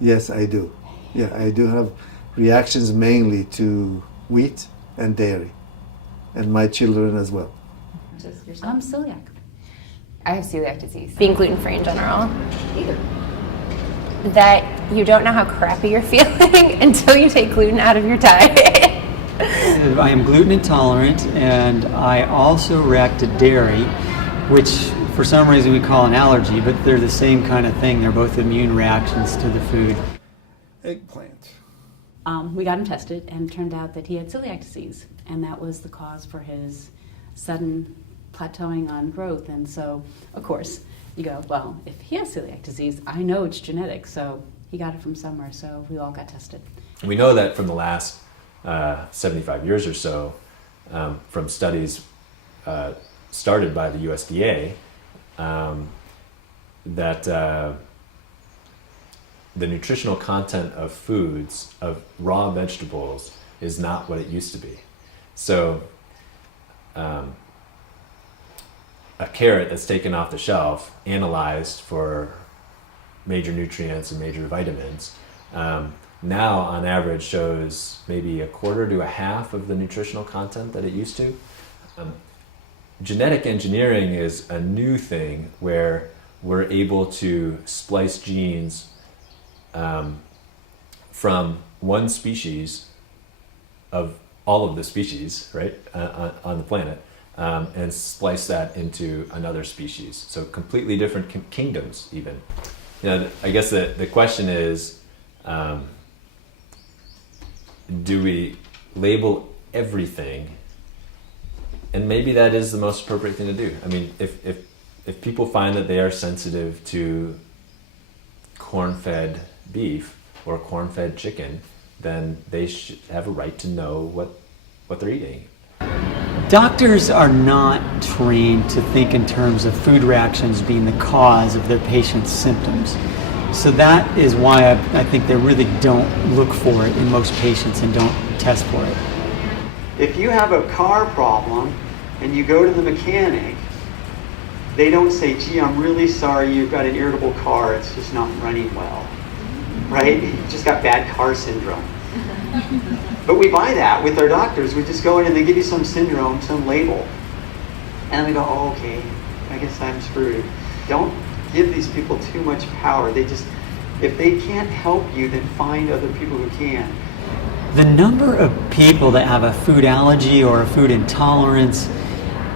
Yes, I do. Yeah, I do have reactions mainly to wheat and dairy, and my children as well. I'm celiac. I have celiac disease. Being gluten-free in general. Either. That you don't know how crappy you're feeling until you take gluten out of your diet. I am gluten intolerant, and I also react to dairy, which for some reason we call an allergy, but they're the same kind of thing. They're both immune reactions to the food. Eggplant. We got him tested, and it turned out that he had celiac disease, and that was the cause for his sudden plateauing on growth. And so, of course, you go, well, if he has celiac disease, I know it's genetic, so he got it from somewhere, so we all got tested. We know that from the last 75 years or so, from studies started by the USDA, that the nutritional content of foods, of raw vegetables, is not what it used to be. So a carrot that's taken off the shelf, analyzed for major nutrients and major vitamins, now on average shows maybe a quarter to a half of the nutritional content that it used to. Genetic engineering is a new thing where we're able to splice genes from one species of all of the species, right, on the planet, and splice that into another species. So completely different kingdoms even. You know, I guess the question is, do we label everything? And maybe that is the most appropriate thing to do. I mean, if people find that they are sensitive to corn-fed beef or corn-fed chicken, then they should have a right to know what they're eating. Doctors are not trained to think in terms of food reactions being the cause of their patients' symptoms. So that is why I think they really don't look for it in most patients and don't test for it. If you have a car problem and you go to the mechanic, they don't say, gee, I'm really sorry you've got an irritable car, it's just not running well, right? You just got bad car syndrome. But we buy that with our doctors. We just go in and they give you some syndrome, some label. And then we go, oh, okay, I guess I'm screwed. Don't give these people too much power. If they can't help you, then find other people who can. The number of people that have a food allergy or a food intolerance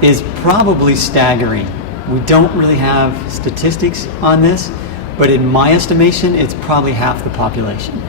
is probably staggering. We don't really have statistics on this, but in my estimation, it's probably half the population.